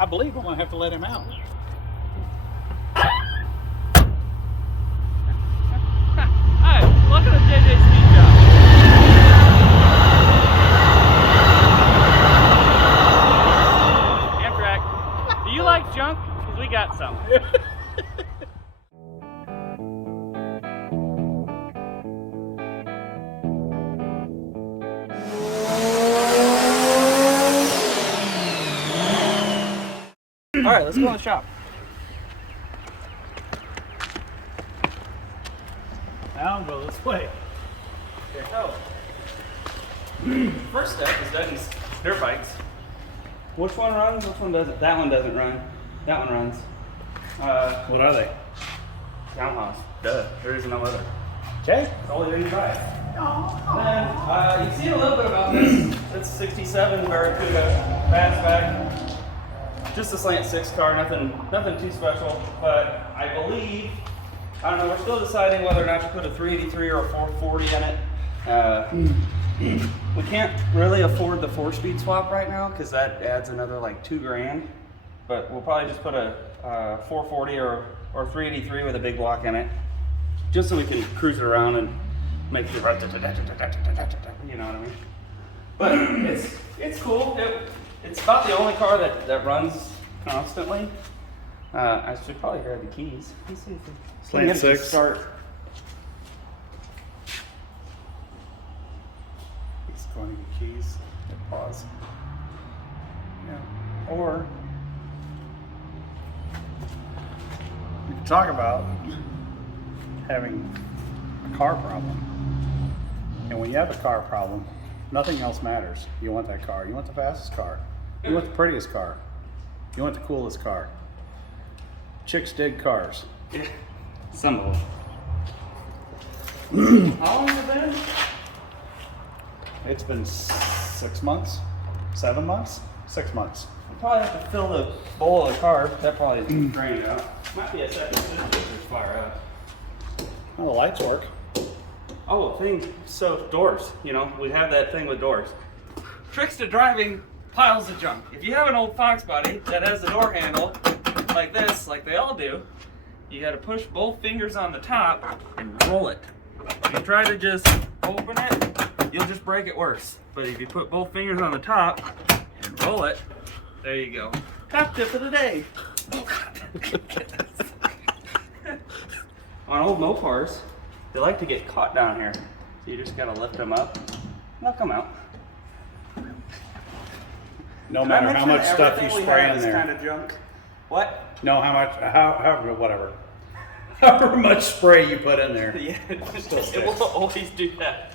I believe I'm gonna have to let him out. Hi, welcome to JJ's Speed Shop. Amtrak, do you like junk? Because we got some. All right, let's go in the shop. Now go this way. Okay, so first step is Dougie's dirt bikes. Which one runs? Which one doesn't? That one doesn't run. That one runs. What are they? Yamahas. Duh. There is no other. Okay. That's all you buy. Then you've seen a little bit about this. It's 67 Barracuda fastback. Just a slant 6 car. Nothing too special. But I believe, I don't know. We're still deciding whether or not to put a 383 or a 440 in it. We can't really afford the 4-speed swap right now because that adds another like $2,000. But we'll probably just put a 440 or 383 with a big block in it, just so we can cruise it around and make it, you know what I mean? But it's cool. It's about the only car that runs constantly. I should probably grab the keys. Let's see if we Slant 6. start. It's going to be keys. Hit pause. Yeah. Or we can talk about having a car problem. And when you have a car problem, nothing else matters. You want that car. You want the fastest car. You want the prettiest car. You want the coolest car. Chicks dig cars. Yeah, some of them. How long has it been? It's been 6 months, 7 months, 6 months. We probably have to fill the bowl of the car. That probably is drained out. Might be a second fire out. Well, the lights work. Oh, so doors, you know, we have that thing with doors. Tricks to driving piles of junk. If you have an old Fox body that has the door handle like this, like they all do, you gotta push both fingers on the top and roll it. If you try to just open it, you'll just break it worse. But if you put both fingers on the top and roll it, there you go. Top tip of the day. Oh God. On old Mopars, they like to get caught down here. So you just gotta lift them up and they'll come out. No matter how much stuff you spray in there. Kind of junk. What? No, however, whatever. However much spray you put in there. Yeah, it will always do that.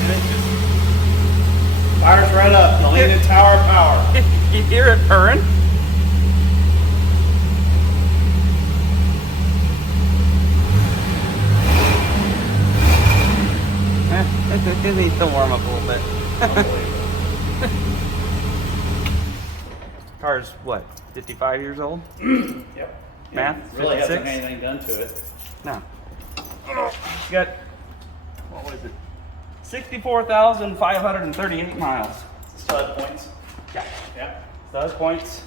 And it just fires right up. The Leaning Tower of Power. You hear it purring? It needs to warm up a little bit. Car's what, 55 years old? Yep. Math? Really 56? hasn't anything done to it. No. It's got, what was it? 64,538 miles. Still have points. Yeah. Yeah. Still has points.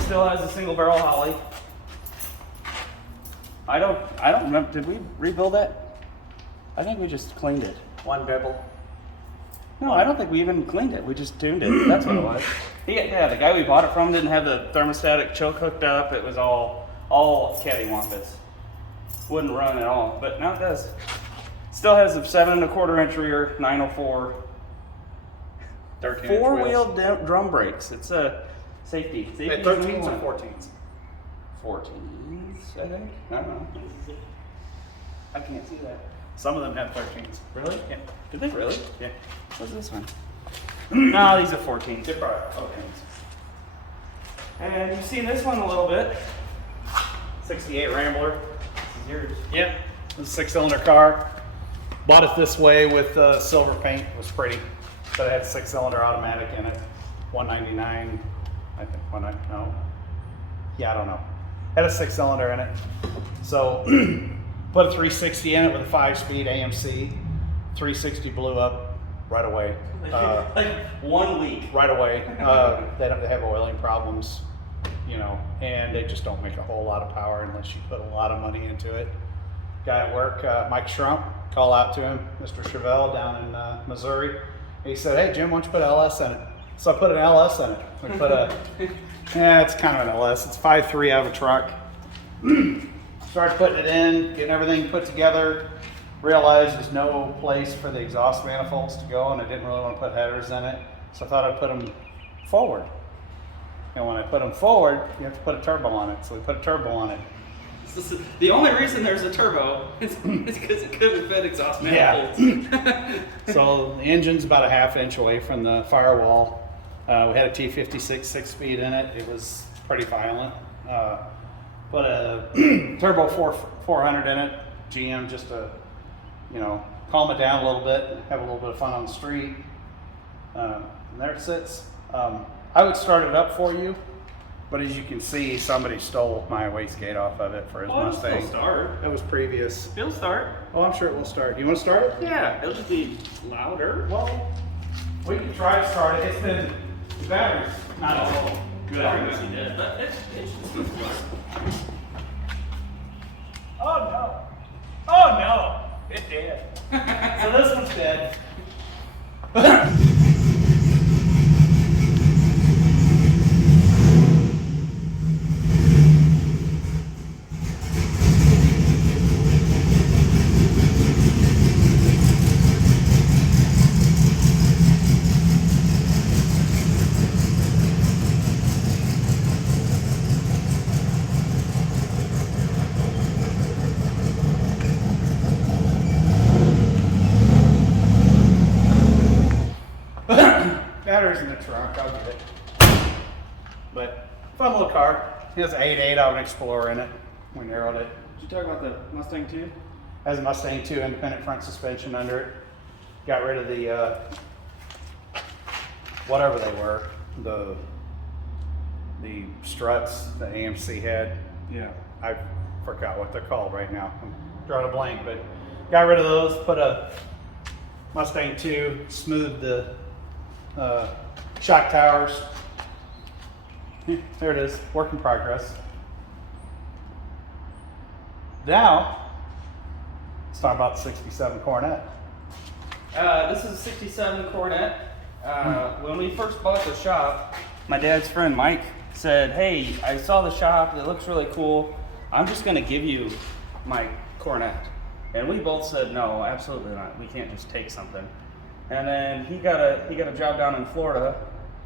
Still has a single barrel Holly. I don't remember, did we rebuild that? I think we just cleaned it. One bevel. No, I don't think we even cleaned it. We just tuned it. That's what it was. Yeah, the guy we bought it from didn't have the thermostatic choke hooked up. It was all cattywampus. Wouldn't run at all, but now it does. Still has a 7 1/4 inch rear, 904. 13 4-wheel drum brakes. It's a safety. 13s or 14s? 14s, I think. I don't know. I can't see that. Some of them have 13s. Really? Yeah. Did they really? Yeah. What's this one? No, these are 14s. They're probably 14s. And you've seen this one a little bit. 68 Rambler. This is yours. Yep. It's a 6-cylinder car. Bought it this way with silver paint. It was pretty. But it had a 6-cylinder automatic in it. 199, I think. No. Yeah, I don't know. Had a 6-cylinder in it. So put a 360 in it with a 5-speed AMC. 360 blew up right away. Like 1 week. Right away. They have oiling problems, you know, and they just don't make a whole lot of power unless you put a lot of money into it. Guy at work, Mike Schrump, call out to him, Mr. Chevelle down in Missouri. He said, hey Jim, why don't you put LS in it? So I put an LS in it. We put yeah, it's kind of an LS. It's 5.3 out of a truck. Started putting it in, getting everything put together. Realized there's no place for the exhaust manifolds to go, and I didn't really want to put headers in it. So I thought I'd put them forward. And when I put them forward, you have to put a turbo on it. So we put a turbo on it. The only reason there's a turbo is because it couldn't fit exhaust manifolds. Yeah. So the engine's about a half inch away from the firewall. We had a T56 6-speed in it. It was pretty violent. Put a turbo 400 in it. GM just to, you know, calm it down a little bit, have a little bit of fun on the street. And there it sits. I would start it up for you. But as you can see, somebody stole my wastegate off of it for his Mustang. It'll still start. That was previous. It'll start. Oh, I'm sure it will start. You want to start it? Yeah, it'll just be louder. Well, we can try to start it. It's been, the battery's not all good. Obviously did, but it should start. Oh no. Oh no. It did. So this one's dead. Battery's in the trunk, I'll get it. But fun little car. It has an 8.8 out of an Explorer in it. We narrowed it. Did you talk about the Mustang 2? Has a Mustang 2 independent front suspension under it. Got rid of the whatever they were, the struts the AMC had. Yeah. I forgot what they're called right now. I'm drawing a blank, but got rid of those. Put a Mustang 2, smoothed the shock towers. There it is, work in progress. Now, let's talk about the 67 Coronet. This is a 67 Coronet. When we first bought the shop, my dad's friend Mike said, hey, I saw the shop, it looks really cool. I'm just gonna give you my Coronet. And we both said, no, absolutely not. We can't just take something. And then he got a job down in Florida,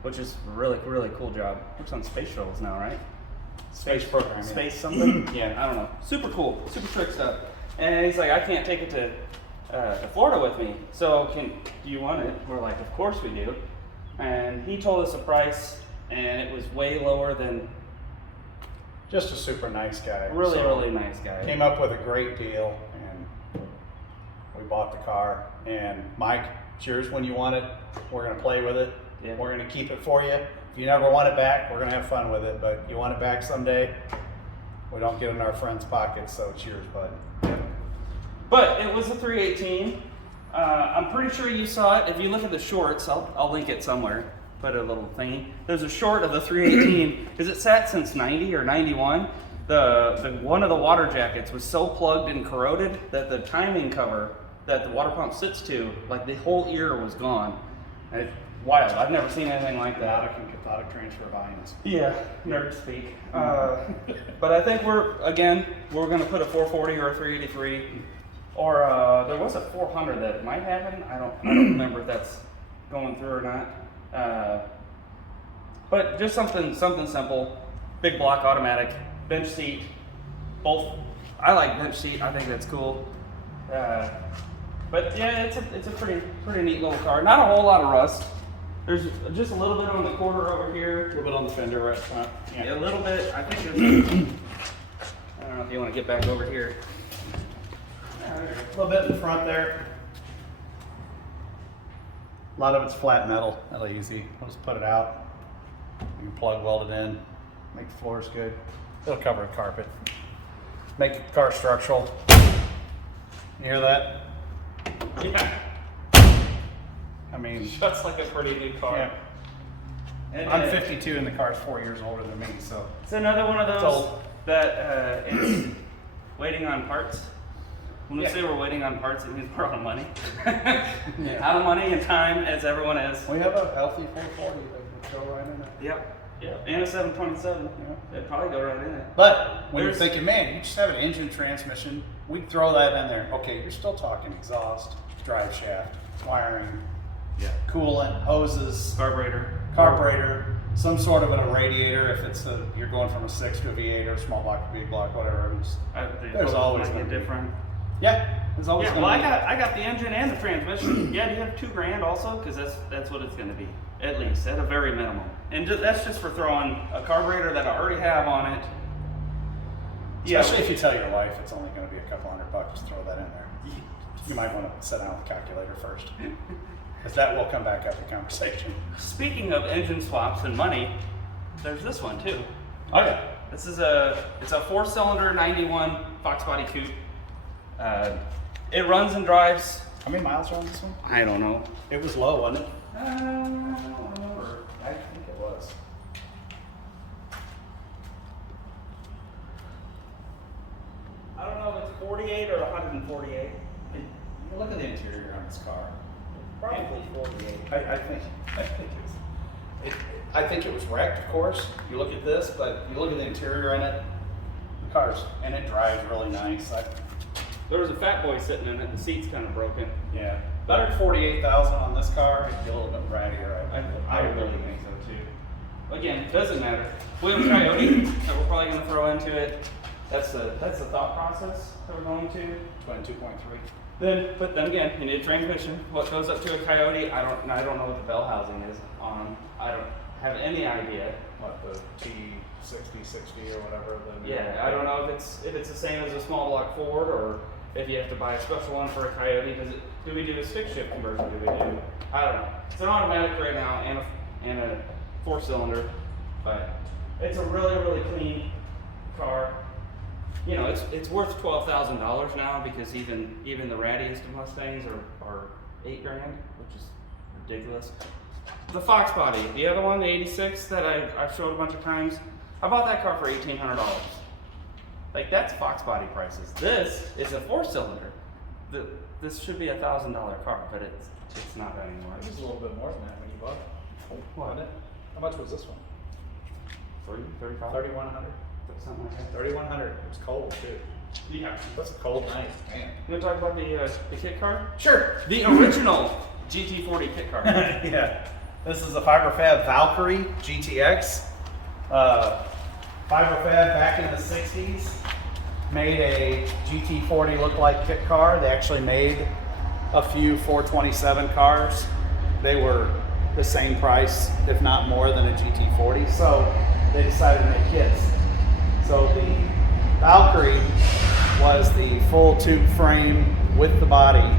which is a really, really cool job. Works on space shuttles now, right? Space program. Yeah. Space something? Yeah, I don't know. Super cool, super trick stuff. And he's like, I can't take it to Florida with me. So do you want it? We're like, of course we do. And he told us a price, and it was way lower than. Just a super nice guy. Really, really nice guy. Came up with a great deal, and we bought the car. And Mike, it's yours when you want it. We're gonna play with it. Yeah. We're gonna keep it for you. If you never want it back, we're gonna have fun with it. But you want it back someday, we don't get it in our friends' pockets, so it's yours, bud. But it was a 318. I'm pretty sure you saw it. If you look at the shorts, I'll link it somewhere. Put a little thingy. There's a short of the 318 because it sat since 90 or 91. The one of the water jackets was so plugged and corroded that the timing cover that the water pump sits to, like the whole ear was gone. And it's wild. I've never seen anything like that. Cathodic and cathodic transfer volumes. Yeah, nerd speak. But I think we're going to put a 440 or a 383, or there was a 400 that might happen. I don't remember if that's going through or not. But just something simple. Big block automatic, bench seat. Both. I like bench seat. I think that's cool. But yeah, it's a pretty neat little car. Not a whole lot of rust. There's just a little bit on the quarter over here. A little bit on the fender right front. Yeah, a little bit. I think there's. I don't know if you want to get back over here. A little bit in the front there. A lot of it's flat metal. That'll easy. I'll just put it out. You can plug weld it in. Make the floors good. It'll cover the carpet. Make the car structural. You hear that? Yeah. mean, Shuts like a pretty new car. yeah. And I'm 52 and the car's 4 years older than me, so. it's another one of It's those old. that is waiting on parts. When we Yeah. say we're waiting on parts, it means we're out of money. Yeah. Out of money and time, as everyone is. We have a healthy 440 that would go right in it. Yep. Yep. And a 727. Yeah. It'd probably go right in it. But when you're There's- thinking, man, you just have an engine transmission, we'd throw that in there. Okay, you're still talking exhaust, drive shaft, wiring, Yeah. coolant, hoses, Carburetor. some sort of a radiator if it's you're going from a 6 to a V8 or a small block to big block, whatever. There's always going gonna to be. be different. Yeah, there's always Yeah, gonna well, be. I got the engine and the transmission. Yeah, do you have $2,000 also? Because that's what it's going to be, at least at a very minimum. And that's just for throwing a carburetor that I already have on it. Especially if you tell your wife it's only going to be a couple $100 to throw that in there. You might want to sit down with the calculator first, because that will come back up in conversation. Speaking of engine swaps and money, there's this one too. Oh yeah. It's a 4-cylinder 91 Fox body coupe. It runs and drives. How many miles are on this one? I don't know. It was low, wasn't it? I don't remember. I think it was. I don't know if it's 48 or 148. Look at the interior on this car. Probably 48. I think it was wrecked, of course. You look at this, but you look at the interior in it. The car's and it drives really nice. There was a fat boy sitting in it. The seat's kind of broken. Yeah, 148,000 on this car. It'd be a little bit rattier. I really think so too. Again, it doesn't matter. We have a Coyote that we're probably going to throw into it. That's the thought process that we're going to. 22.3. But then again, you need a transmission. What goes up to a Coyote? I don't know what the bell housing is on. I don't have any idea. What, the T6060 or whatever? Yeah, I don't know if it's the same as a small block Ford or if you have to buy a special one for a Coyote. Do we do a stick shift conversion? I don't know. It's an automatic right now and a 4-cylinder, but it's a really, really clean car. You know, it's worth $12,000 now because even the rattiest of Mustangs are $8,000, which is ridiculous. The Fox body, the other one, the 86 that I've showed a bunch of times, I bought that car for $1,800. Like, that's Fox body prices. This is a 4-cylinder. This should be a $1,000 car, but it's not anymore. It was a little bit more than that when you bought it. What? How much was this one? 35? 3,100. Something like that. 3,100. It was cold too. Yeah. That's a cold night, man. You want to talk about the kit car? Sure. The original GT40 kit car. Yeah. This is a Fiberfab Valkyrie GTX. Fiberfab back in the 60s made a GT40 look like kit car. They actually made a few 427 cars. They were the same price, if not more, than a GT40. So they decided to make kits. So the Valkyrie was the full tube frame with the body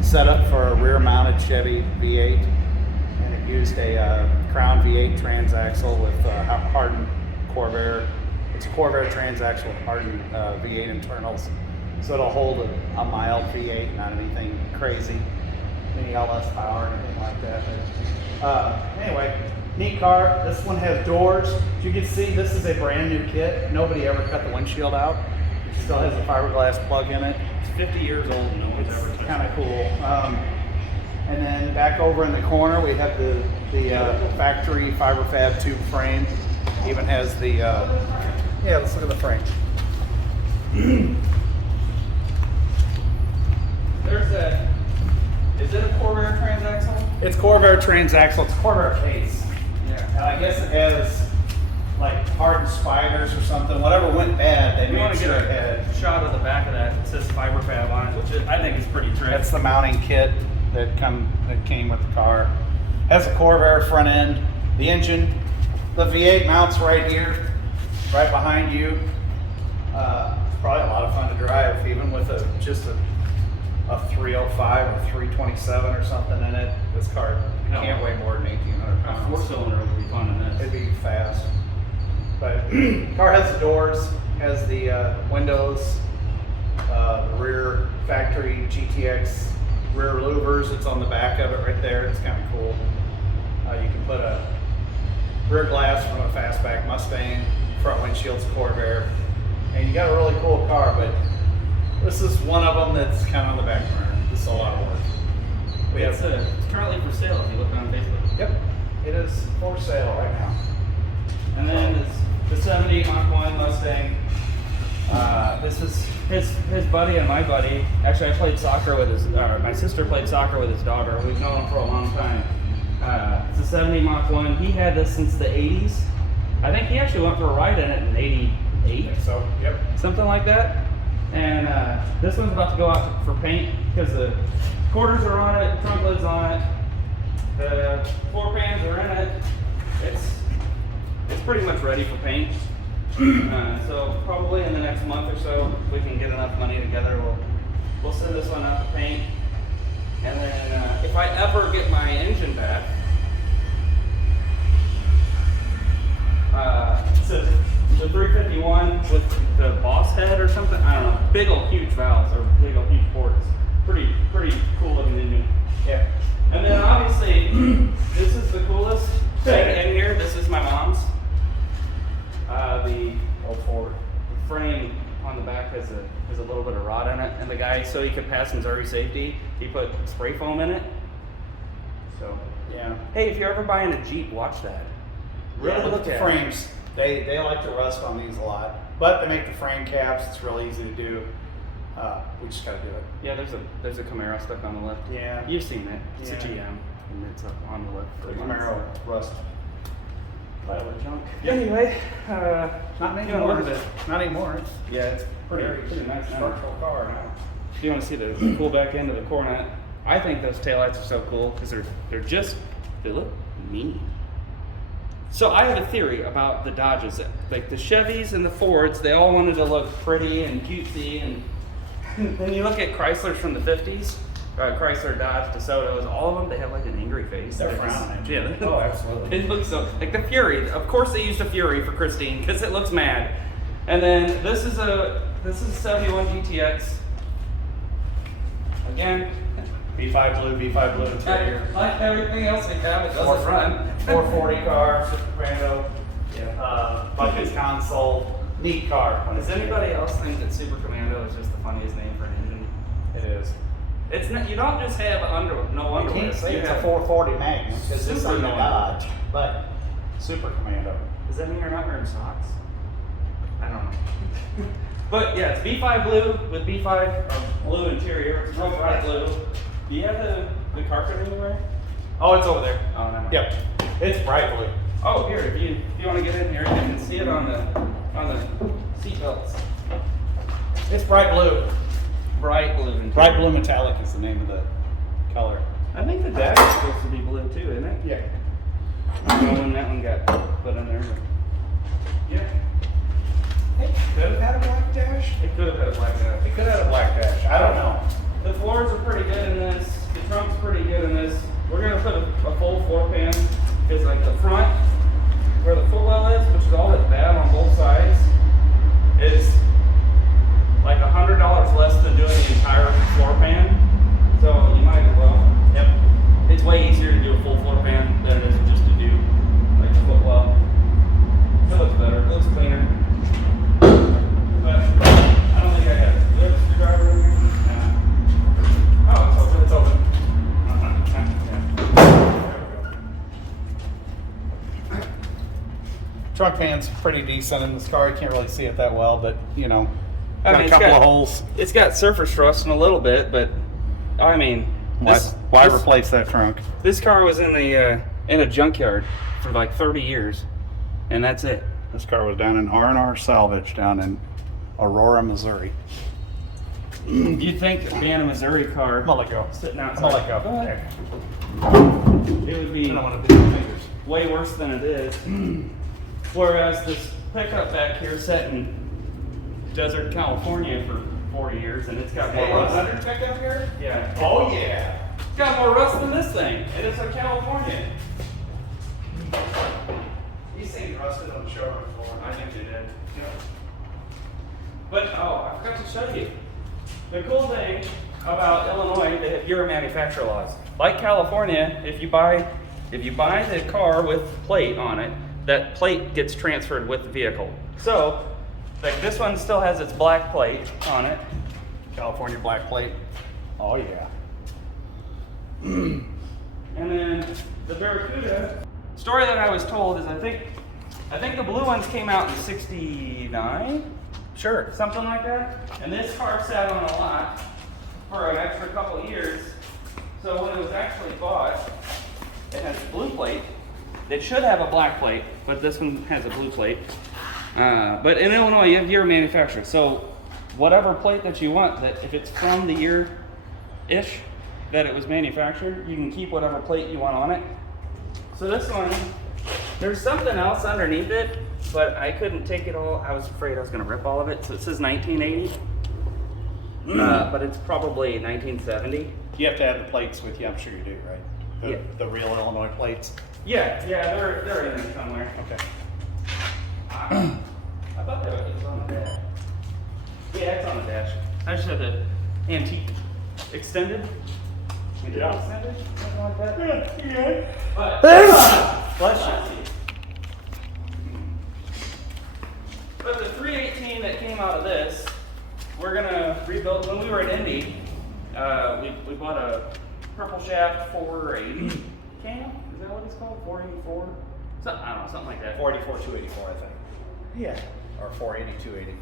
set up for a rear-mounted Chevy V8, and it used a Crown V8 transaxle with hardened Corvair. It's a Corvair transaxle with hardened V8 internals, so it'll hold a mild V8, not anything crazy, any LS power or anything like that. But, anyway, neat car. This one has doors. As you can see, this is a brand new kit. Nobody ever cut the windshield out. It still has a fiberglass plug in it. It's 50 years old and no one's ever touched it. Kind of cool. And then back over in the corner, we have the factory Fiberfab tube frame. Even has the, yeah, let's look at the frame. There's is it a Corvair transaxle? It's Corvair transaxle. It's Corvair case. Yeah. And I guess it has like hardened spiders or something. Whatever went bad, they You want made to sure get it had. a shot of the back of that. It says Fiberfab on it, which I think is pretty tricky. That's the mounting kit that came with the car. Has a Corvair front end. The engine, the V8 mounts right here, right behind you. Probably a lot of fun to drive, even with just a 305 or 327 or something in it. This car can't weigh more than 1,800 A pounds. 4-cylinder would be fun in this. It'd be fast. But the car has the doors, has the windows, the rear factory GTX rear louvers. It's on the back of it right there. It's kind of cool. You can put a rear glass from a fastback Mustang, front windshield's Corvair, and you got a really cool car, but this is one of them that's kind of on the back burner. This is a lot of work. It's currently for sale if you look on Facebook. Yep, it is for sale right now. And then it's the 70 Mach 1 Mustang. This is his buddy and my buddy. Actually, I played soccer with my sister played soccer with his daughter. We've known him for a long time. It's a 70 Mach 1. He had this since the 80s. I think he actually went for a ride in it in 88. So, yep. Something like that. And this one's about to go out for paint because the quarters are on it, trunk lid's on it, the floor pans are in it. It's pretty much ready for paint. So probably in the next month or so, if we can get enough money together, we'll send this one out to paint. And then if I ever get my engine back, it's a 351 with the boss head or something. I don't know. Big old huge valves or big old huge ports. Pretty cool looking engine. Yeah. And then obviously, this is the coolest thing in here. This is my mom's. The frame on the back has a little bit of rot in it, and the guy, so he could pass Missouri safety, he put spray foam in it. So Yeah. hey, if you're ever buying a Jeep, watch that. Really Look look at the at frames. They like to rust on these a lot, but they make the frame caps. It's real easy to do. We just gotta do it. Yeah, there's a Camaro stuck on the left. Yeah. You've seen it. It's Yeah. a GM, and it's up on the left. The Camaro rust. Pile of junk. Yep. Anyway, Not you wanna look anymore. at it? Not anymore. It's Yeah, it's pretty nice now. structural car now. Do you want to see the cool back end of the Coronet? I think those taillights are so cool because they look mean. So I have a theory about the Dodges. Like the Chevys and the Fords, they all wanted to look pretty and cutesy, and then you look at Chryslers from the 50s, Chrysler, Dodge, DeSotos, all of them, they have like an angry face. They're just- frowning. Yeah. Oh, absolutely. It looks so, like the Fury, of course they used a Fury for Christine because it looks mad. And then this is a 71 GTX. Again, V5 blue interior. like everything else we have, it doesn't run. 440 car, Super Commando. Bucket console. Neat car. Does anybody else think that Super Commando is just the funniest name for an engine? It is. It's not, you don't just have no You underwear. can't say You it's a have- 440 Magnum because it's Super on the no Dodge, but Super Commando. Does that mean you're not wearing socks? I don't know. But yeah, it's B5 blue with B5 blue interior. It's real bright blue. Do you have the carpet anywhere? Oh, it's over there. Oh, never mind. Yep. It's bright blue. Oh, here, if you want to get in here, you can see it on the seat belts. It's bright blue. Bright blue interior. Bright blue metallic is the name of the color. I think the dash is supposed to be blue too, isn't it? Yeah. I don't know when that one got put in there. But yeah, It could have had a black dash. it could have had a black dash. It could have had a black dash. I don't know. The floors are pretty good in this. The trunk's pretty good in this. We're gonna put a full floor pan because like the front, where the footwell is, which is all that's bad on both sides, is like $100 less than doing the entire floor pan. So you might as well. Yep. It's way easier to do a full floor pan than it is just to do like the footwell. It looks better. It looks cleaner. But I don't think I have. Do you have a screwdriver in here? No. Oh, it's open. It's open. Truck pan's pretty decent in this car. You can't really see it that well, but you know, I got mean, a it's couple got- of holes. It's got surface rust in a little bit, but I mean, Why replace that trunk? This car was in a junkyard for like 30 years, and that's it. This car was down in R&R Salvage down in Aurora, Missouri. You'd think being a Missouri car I'm gonna let go. sitting I'm outside, gonna let go. Go ahead. It would I be don't want to do my fingers. way worse than it is. Whereas this pickup back here sat in desert California for 40 years, and it's got more rust. back down here? Yeah, Oh yeah. it's got more rust than this thing, and it's a California. These things rusted on the showroom floor. I think they did. But oh, I forgot to show you. The cool thing about Illinois, they have Euro manufacturer laws. Like California, if you buy the car with plate on it, that plate gets transferred with the vehicle. So, like this one still has its black plate on it. California black plate. Oh yeah. And then the Barracuda. Story that I was told is I think the blue ones came out in '69, Sure. something like that. And this car sat on a lot for an extra couple of years. So when it was actually bought, it has a blue plate. It should have a black plate, but this one has a blue plate. But in Illinois, you have year manufacturer. So whatever plate that you want, that if it's from the year-ish that it was manufactured, you can keep whatever plate you want on it. So this one, there's something else underneath it, but I couldn't take it all. I was afraid I was going to rip all of it. So it says 1980, but it's probably 1970. You have to have the plates with you. I'm sure you do, right? Yeah. The real Illinois plates. Yeah, they're in there somewhere. Okay. I thought that was on the dash. Yeah, it's on the dash. I just had the antique extended. Yeah. Extended? Something like that. Yeah. But, Bless but the 318 that came out of this, we're gonna rebuild. When we were at Indy, we bought a purple shaft 480 cam. Is that what it's called? 484? I don't know, something like that. 484, 284, I think. Yeah, Or 480, 280.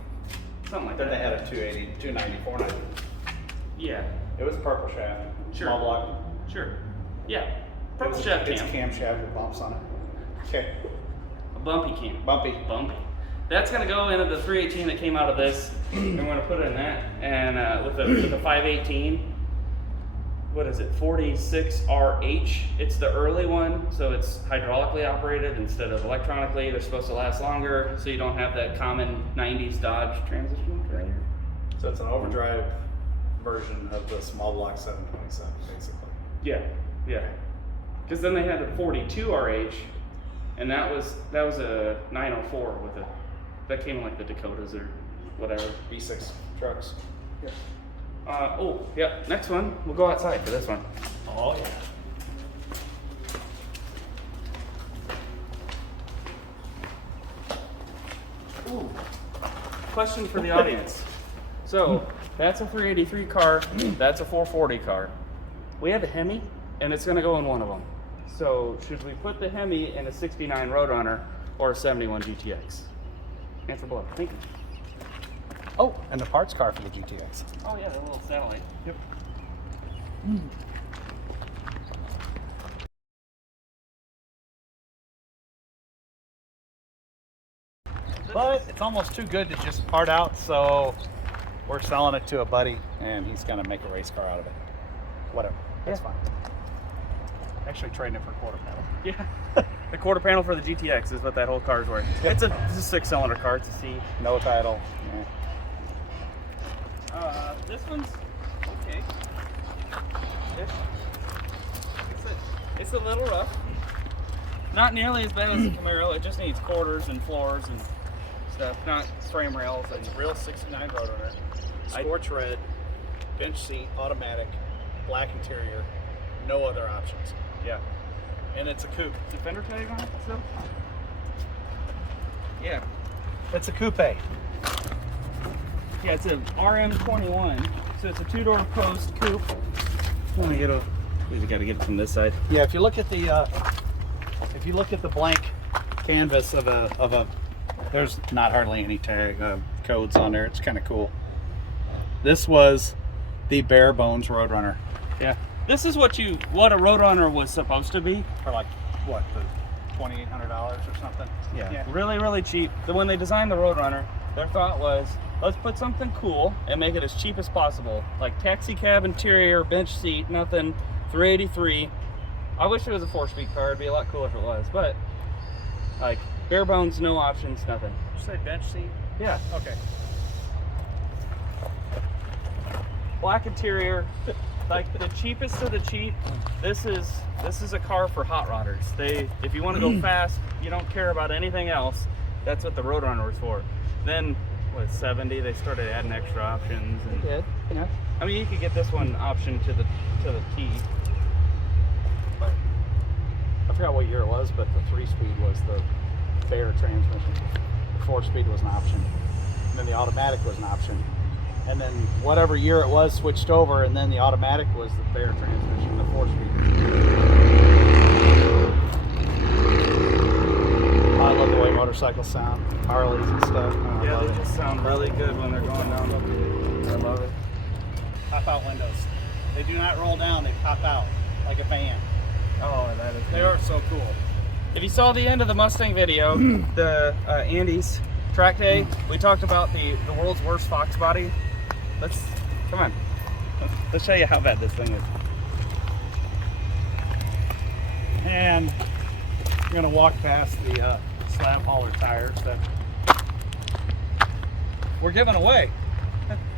something like Then that. they had a 280, 290, 490. Yeah, It was a purple shaft. Sure. Small block. sure. Yeah, purple shaft It's cam. camshaft with bumps on it. Okay. A bumpy cam. Bumpy. Bumpy. That's gonna go into the 318 that came out of this. And we're gonna put it in that, and with the 518. What is it? 46RH. It's the early one, so it's hydraulically operated instead of electronically. They're supposed to last longer, so you don't have that common 90s Dodge transmission failure. So it's an overdrive version of the small block 727, basically. Yeah, yeah. Because then they had the 42RH, and that was a 904 with that came in like the Dakotas or whatever. V6 trucks. Yeah. Next one. We'll go outside for this one. Oh yeah. Ooh. Question for the audience. So, that's a 383 car, that's a 440 car. We have a Hemi, and it's gonna go in one of them. So, should we put the Hemi in a 69 Roadrunner or a 71 GTX? Answer below. Thank you. Oh, and the parts car for the GTX. Oh yeah, the little satellite. Yep. But it's almost too good to just part out, so we're selling it to a buddy, and he's gonna make a race car out of it. Whatever, that's fine. Actually trading it for a quarter panel. Yeah. The quarter panel for the GTX is what that whole car's worth. Yep. It's a 6-cylinder car, it's a C. No title. Yeah. This one's okay. It's a little rough. Not nearly as bad as the Camaro. It just needs quarters and floors and stuff, not frame rails. And It's a real 69 Roadrunner. Scorch red, bench seat, automatic, black interior, no other options. yeah. And it's a coupe. Is the fender tag on it still? Yeah. It's a coupe. Yeah, it's a RM21. So it's a 2-door post coupe. Let me get a. We got to get it from this side. Yeah, if you look at the blank canvas of a, there's not hardly any codes on there. It's kind of cool. This was the bare bones Roadrunner Yeah. This is what a Roadrunner was supposed to be. for like what, the $2,800 or something. Yeah. Really, really cheap. So when they designed the Roadrunner, their thought was, let's put something cool and make it as cheap as possible. Like taxi cab interior, bench seat, nothing. 383. I wish it was a 4-speed car. It'd be a lot cooler if it was. But like bare bones, no options, nothing. Did you say bench seat? Yeah. Okay. Black interior. Like the cheapest of the cheap. This is a car for hot rodders. If you want to go fast, you don't care about anything else. That's what the Roadrunner was for. Then what, 70, they started adding extra options. And They did, yeah. I mean, you could get this one option to the T. But I forgot what year it was, but the 3-speed was the fair transmission. The 4-speed was an option. And then the automatic was an option. And then whatever year it was switched over, and then the automatic was the fair transmission, the 4-speed. I love the way motorcycles sound, Harleys and stuff. I Yeah, love they it. just sound really good when they're going down. I love it. Pop out windows. They do not roll down, they pop out like a fan. Oh, that is. They are so cool. If you saw the end of the Mustang video, the Andy's track day, we talked about the world's worst Fox body. Come on. Let's show you how bad this thing is. And you're gonna walk past the slab hauler tires that we're giving away.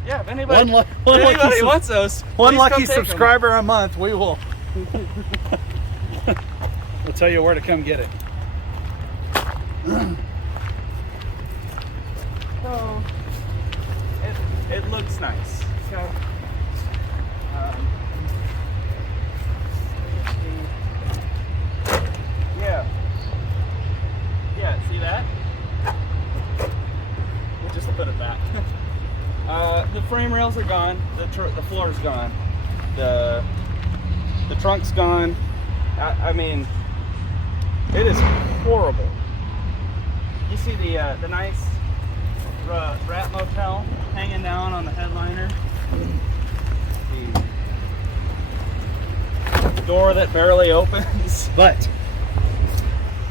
Yeah, if anybody, One if anybody lucky wants those, One please lucky come take 'em. subscriber a month, we will. We'll tell you where to come get it. So, it looks nice. Okay. Yeah. Yeah, see that? We'll just put it back. The frame rails are gone. The floor's gone. The trunk's gone. I mean, it is horrible. You see the nice rat motel hanging down on the headliner. The door that barely opens. But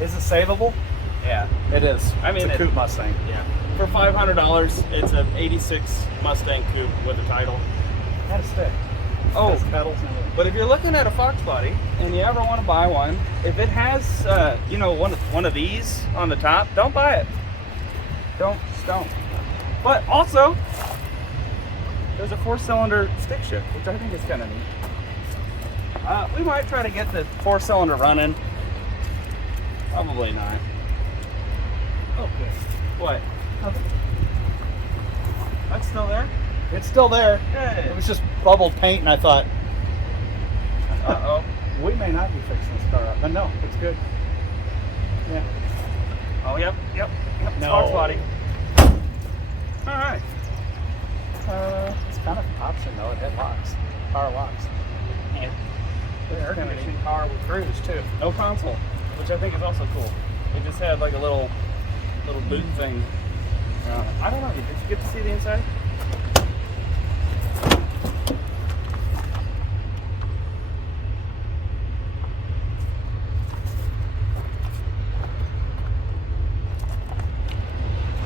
is it savable? Yeah. It is. I mean, it's a coupe Mustang. Yeah. For $500, it's an '86 Mustang coupe with a title. Had a stick. Oh, Has pedals and everything. but if you're looking at a Fox body and you ever want to buy one, if it has, one of these on the top, don't buy it. Don't. But also, there's a 4-cylinder stick shift, which I think is kind of neat. We might try to get the 4-cylinder running. Probably not. Oh, good. What? Nothing. That's still there? It's still there. Good. It was just bubbled paint, and I thought, Uh-oh. we may not be fixing this car up. But no, it's good. Yeah. Oh, yep. No. Fox body. All right. It's kind of an option, though. It had locks. Car locks. Yeah. The air conditioning car with cruise, too. No console, which I think is also cool. It just had like a little boot thing. I don't know. Did you get to see the inside?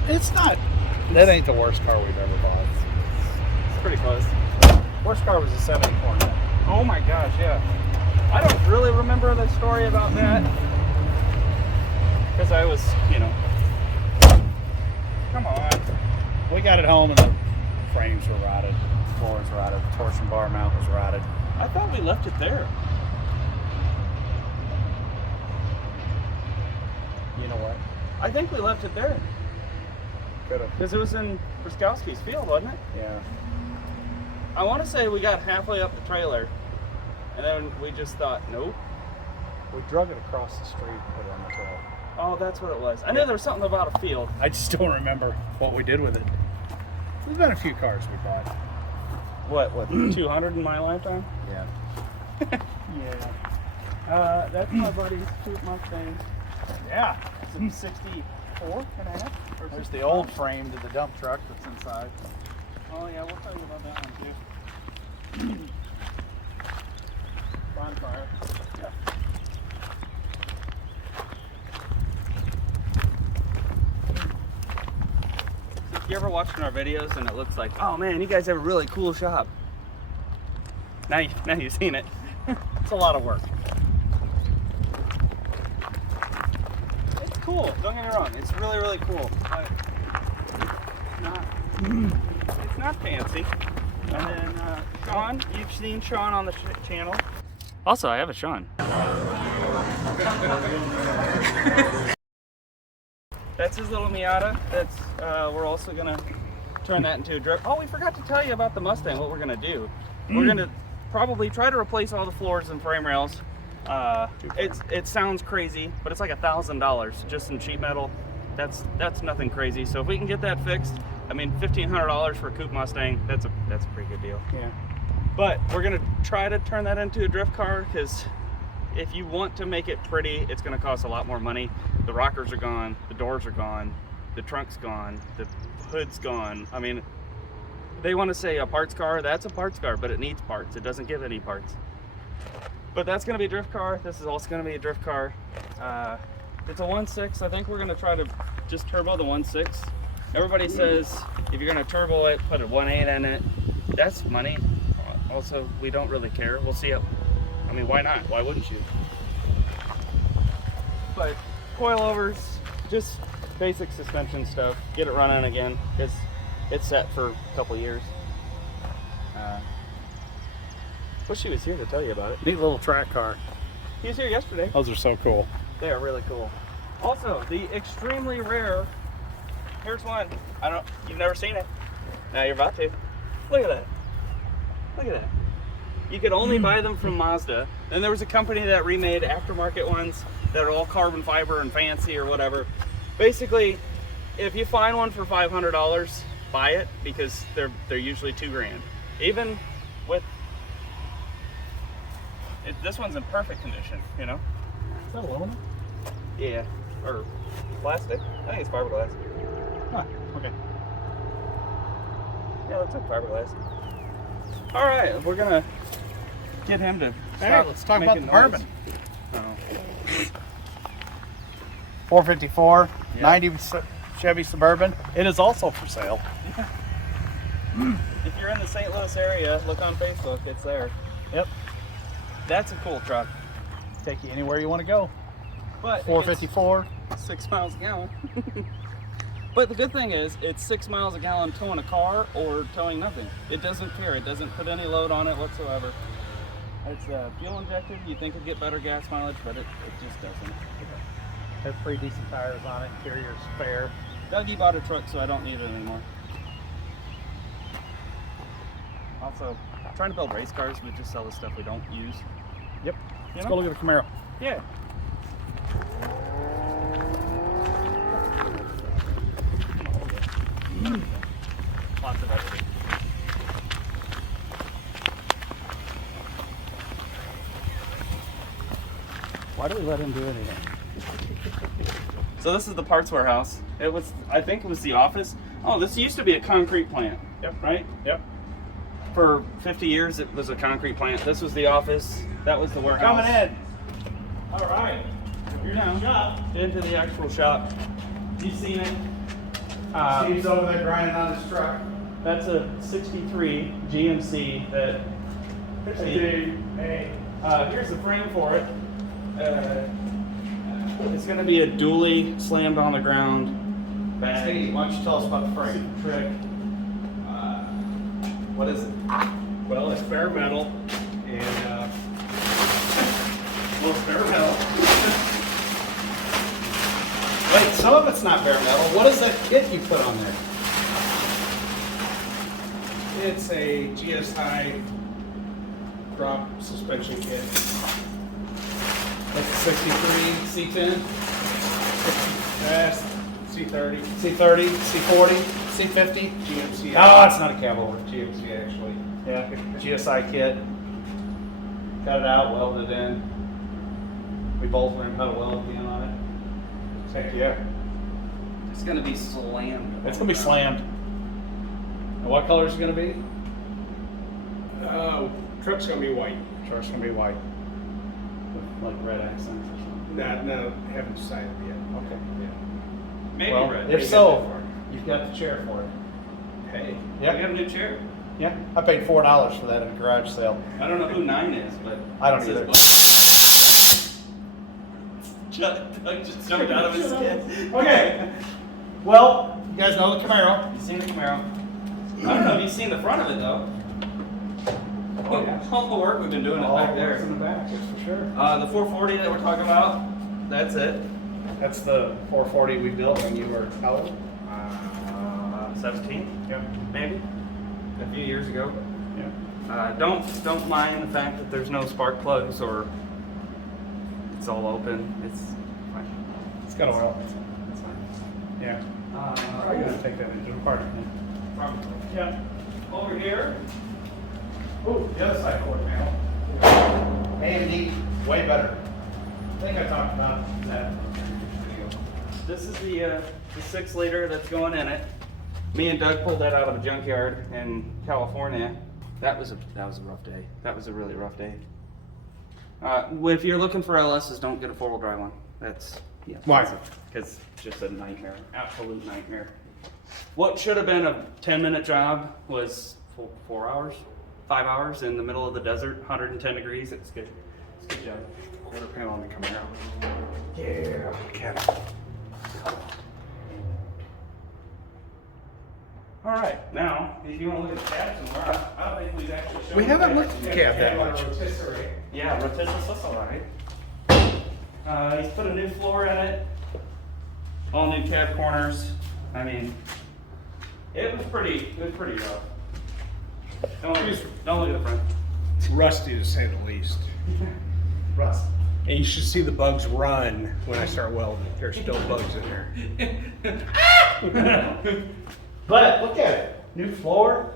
It's not. That ain't the worst car we've ever bought. It's pretty close. Worst car was a 70 Coronet. Oh my gosh, yeah. I don't really remember the story about that because I was, come on. We got it home and the frames were rotted, floor was rotted, the torsion bar mount was rotted. I thought we left it there. You know what? I think we left it there Could have. because it was in Bruskowski's field, wasn't it? Yeah. I want to say we got halfway up the trailer, and then we just thought, nope. We drug it across the street and put it on the trail. Oh, that's what it was. I knew there was something about a field. I just don't remember what we did with it. There's been a few cars we bought. What, 200 in my lifetime? Yeah. Yeah. That's my buddy's coupe Mustang. Yeah. It's a 64 and a half. Or There's 65. the old frame to the dump truck that's inside. Oh, yeah, we'll tell you about that one, too. Bonfire. Yeah. You ever watching our videos and it looks like, oh man, you guys have a really cool shop. Now you've seen it. It's a lot of work. It's cool, don't get me wrong. It's really, really cool. But it's not fancy. And then Sean, you've seen Sean on the channel. Also, I have a Sean. That's his little Miata. That's we're also gonna turn that into a drift. Oh, we forgot to tell you about the Mustang, what we're gonna do. We're gonna probably try to replace all the floors and frame rails. It sounds crazy, but it's like $1,000 just in sheet metal. That's nothing crazy. So if we can get that fixed, I mean, $1,500 for a coupe Mustang, that's a pretty good deal. Yeah. But we're gonna try to turn that into a drift car, because if you want to make it pretty, it's gonna cost a lot more money. The rockers are gone, the doors are gone, the trunk's gone, the hood's gone. I mean, they want to say a parts car. That's a parts car, but it needs parts. It doesn't give any parts. But that's gonna be a drift car. This is also gonna be a drift car. It's a 1.6. I think we're gonna try to just turbo the 1.6. Everybody says if you're gonna turbo it, put a 1.8 in it. That's money. Also, we don't really care. We'll see it. I mean, why not? Why wouldn't you? But coilovers, just basic suspension stuff. Get it running again. It's set for a couple years. Wish she was here to tell you about it. Neat little track car. He was here yesterday. Those are so cool. They are really cool. Also, the extremely rare. Here's one. You've never seen it. Now you're about to. Look at that. Look at that. You could only buy them from Mazda. Then there was a company that remade aftermarket ones that are all carbon fiber and fancy or whatever. Basically, if you find one for $500, buy it, because they're usually $2,000. Even with this one's in perfect condition, you know. Is that aluminum? Yeah, or plastic. I think it's fiberglass. Huh. Okay. Yeah, looks like fiberglass. All right, we're gonna get him to. Hey, let's talk about the noise. bourbon. Oh. 454, Yeah. 90 Chevy Suburban. It is also for sale. If you're in the St. Louis area, look on Facebook. It's there. Yep. That's a cool truck. Take you anywhere you want to go. But 454. 6 miles a gallon. But the good thing is, it's 6 miles a gallon towing a car or towing nothing. It doesn't care. It doesn't put any load on it whatsoever. It's fuel injected. You think it'd get better gas mileage, but it just doesn't. Has pretty decent tires on it. Interior's fair. Dougie bought a truck, so I don't need it anymore. Also, trying to build race cars, we just sell the stuff we don't use. Yep. You Let's know? go look at the Camaro. Yeah. Lots of everything. Why do we let him do anything? So this is the parts warehouse. It was, I think it was the office. Oh, this used to be a concrete plant. Yep. Right? Yep. For 50 years, it was a concrete plant. This was the office. That was the warehouse. Coming in. All right. You're now into the actual shop. You've seen it. Steve's over there grinding on his truck. That's a 63 GMC that. Hey. Here's the frame for it. It's going to be a dually slammed on the ground bag. Steve, why don't you tell us about the frame? Trick. What is it? Well, it's bare metal, and Well, it's bare metal. Wait, some of it's not bare metal. What is that kit you put on there? it's a GSI drop suspension kit. Like the 63 C10, C30, C30, C40, C50. GMC. Oh, it's not a cab-over. GMC actually. Yeah, GSI kit. Cut it out, welded it in. We both ran metal weld at the end on it. Heck yeah. It's going to be slammed. It's gonna be slammed. And what color is it gonna be? Truck's gonna be white. Truck's gonna be white. With like red accents or something. No, haven't decided yet. Okay. Yeah. Maybe Well, red. if so, you've got the chair for it. Hey. We got a new chair. Yeah. I paid $4 for that at a garage sale. I don't know who 9 is, but I don't it says either. Doug just jumped out of his skin. Okay. Well, you guys know the Camaro. You've seen the Camaro. I don't know if you've seen the front of it though. Oh, yeah. All the work we've been doing it All back the work's there. in the back, that's for sure. The 440 that we're talking about, that's it. That's the 440 we built when you were how old? 17, Yep. maybe, a few years ago. Yep. Don't mind the fact that there's no spark plugs or it's all open. It's fine. It's got oil. It's fine. Yeah. Probably gonna take that engine apart. Probably. Yeah. Over here. Oh, the other side quarter panel. AMD, way better. I think I talked about that. This is the 6-liter that's going in it. Me and Doug pulled that out of a junkyard in California. That was a rough day. That was a really rough day. If you're looking for LSs, don't get a 4-wheel drive one. That's Why? Because it's just a nightmare, absolute nightmare. What should have been a 10-minute job was 4 hours, 5 hours in the middle of the desert, 110 degrees. It's good. It's a good job. Quarter panel on the Camaro. Yeah, Cat. All right, now, if you want to look at the cab somewhere, I don't think we've actually shown We the haven't cab. looked at the cab that much. Yeah, rotisserie, that's all right. He's put a new floor in it, all new cab corners. I mean, it was pretty rough. Don't look at the front. It's rusty to say the least. Rust. And you should see the bugs run when I start welding. There's still bugs in there. But look at it. New floor,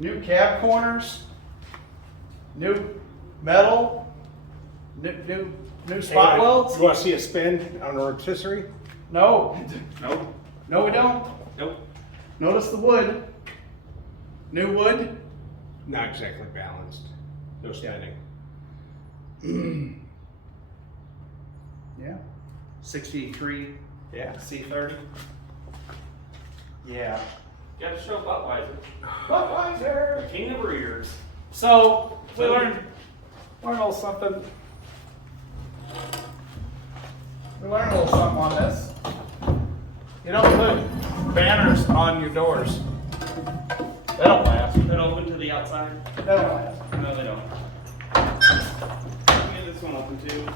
new cab corners, new metal, new spot welds. You want to see a spin on a rotisserie? No, Nope. no, we don't. Nope. Notice the wood. New wood. Not exactly balanced. No spinning. Yeah. 63 Yeah. C30. Yeah. Gotta show Budweiser. Budweiser. King of rears. So we learned a little something. We learned a little something on this. You don't put banners on your doors. They don't last. That open to the outside? They don't last. No, they don't. Let me get this one open too.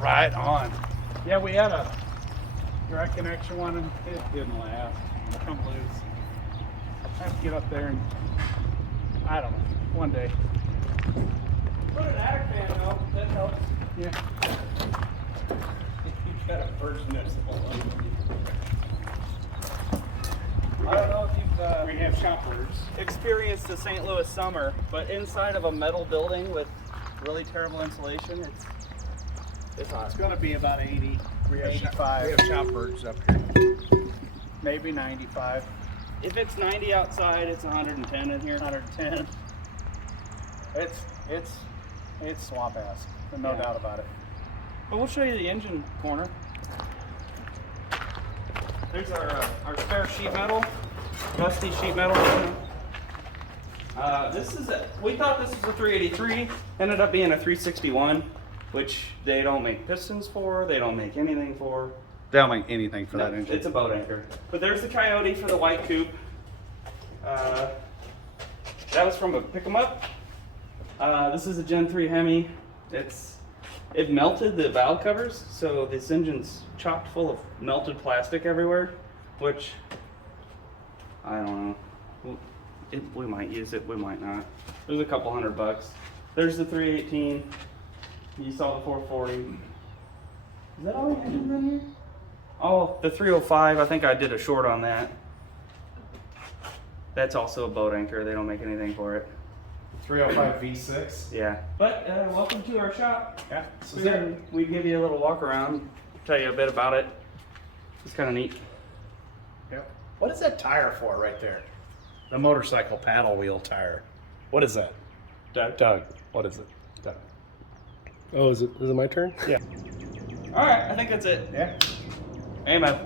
Right on. Yeah, we had a direct connection one and it didn't last. It come loose. I have to get up there and I don't know. One day. Put an attic fan though, that helps. Yeah. You've got a bird's nest of all over. I don't know if you've We have shoppers. experienced a St. Louis summer, but inside of a metal building with really terrible insulation, it's hot. It's gonna be about 80, We have 85, shop birds up here. maybe 95, If it's 90 outside, it's 110 in here. 110. It's swamp ass. No Yeah. doubt about it. But we'll show you the engine corner. There's our spare sheet metal, rusty sheet metal. We thought this was a 383, ended up being a 361, which they don't make pistons for, they don't make anything for. They don't make anything for No, that engine. it's a boat anchor. But there's the Coyote for the white coupe. That was from a pick 'em up. This is a Gen 3 Hemi. It melted the valve covers, so this engine's chocked full of melted plastic everywhere, which I don't know. We might use it, we might not. It was a couple $100. There's the 318. You saw the 440. Is that all the engines in here? Oh, the 305, I think I did a short on that. That's also a boat anchor. They don't make anything for it. 305 V6. Yeah. But welcome to our shop. Yeah. This is it. Figured we'd give you a little walk around, tell you a bit about it. It's kind of neat. Yep. What is that tire for right there? The motorcycle paddle wheel tire. What is that? Doug, what is it? Doug. Oh, is it my turn? Yeah. All right, I think that's it. Yeah. Amen.